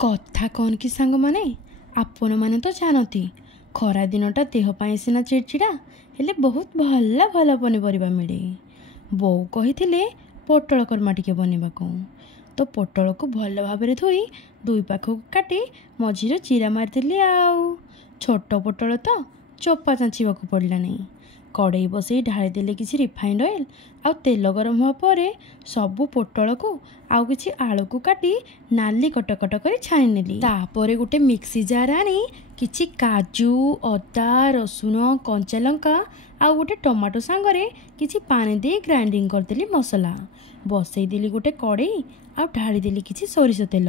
कथा कौन कि सांग माने आपण मैंने तो जानती खरा दिनटा देह पाई सीना चिड़चिड़ा हेले बहुत भल भल पनीपरिया मिले। बोऊ कही पोटल कर्मा टिके बनवाक तो पोटल को भल भाव धोई दुई पाख को काटी मझीर चिरा मारिदेली। आउ छोट पोटल तो चोपा चाँचीवाक पड़ला नहीं। कड़ई बसई ढाई देले किसी रिफाइंड ऑयल आउ तेल गरम हुआ परे सबू पोटल को आउ किछि आलू को काटी नाली कटकट कर छाणी नेली। तापरे गोटे मिक्सी जार आनी किछि काजू अदा रसुण कंचा लंका आउ गोटे टमाटो सांगरे किछि पानी दे ग्राइंडिंग करदेली। मसला बसई देली गोटे कड़ई आउ ढाली देली किछि सोरिष तेल।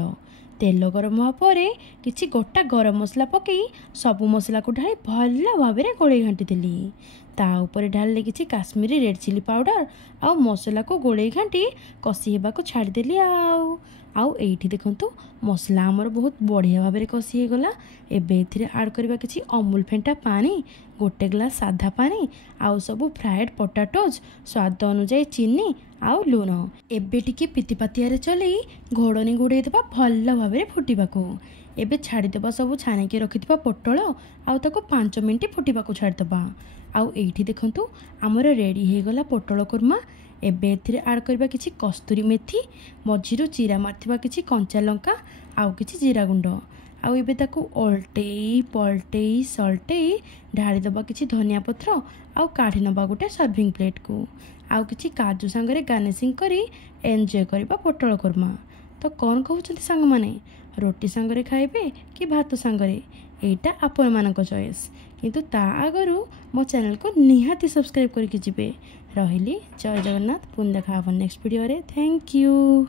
तेल गरम हुआ परे किछि गोटा गरम मसला पकई सबू मसला को ढाली भल भाव गोले घाटी देली। ता ऊपर ढाले किछि काश्मीरी रेड चिली पाउडर आउ मसला को गोले घाटी कषि हेबाको छाड़देली। आउ एठी देखंतु मसला हमर बहुत बढ़िया भाव कषि हो गला। एबे एथिरे ऐड करबा किछि अमूल फेंटा पानी गोटे ग्लास साधा पानी आउ सबू फ्राएड पोटाटोज स्वाद अनुसार चीनी आउ लूण। एबे टिके पितिपातिया रे चलई घोड़नी घोड़े देबा भल भाव फुटिबाको। एबे छाड़ीदेबा सबू छाणिकी रखिथिबा पोटल आउ ताको 5 मिनिट फुटिबाको छाड़ीदेबा। आउ एठी देखंतु हमर रेडी हे गला पोटल कुर्मा। एबे एथिरे ऐड करबा किछि कस्तूरी मेथी मझिरु चिरा मारथिबा किछि कंचा लंका आउ किछि जीरा गुंड। आउ एबे ताको ओल्टेई पलटेई सल्टेई ढाली दबा किछि धनिया पत्र आउ काढ़ी नबा गोटे सर्विंग प्लेट को। आउ किछि काजू सांगरे गार्निशिंग करी एंजॉय करबा पोटल कुर्मा। तो कौन कहउछथि सांग माने रोटी सांगरे खाइबे कि भात सांगरे एटा आपण मानक चॉइस। किंतु ता आगरु मो चैनल को निहाती सब्सक्राइब करके जिबे। रहिली जय जगन्नाथ। पुन देखा नेक्स्ट वीडियो रे। Thank you.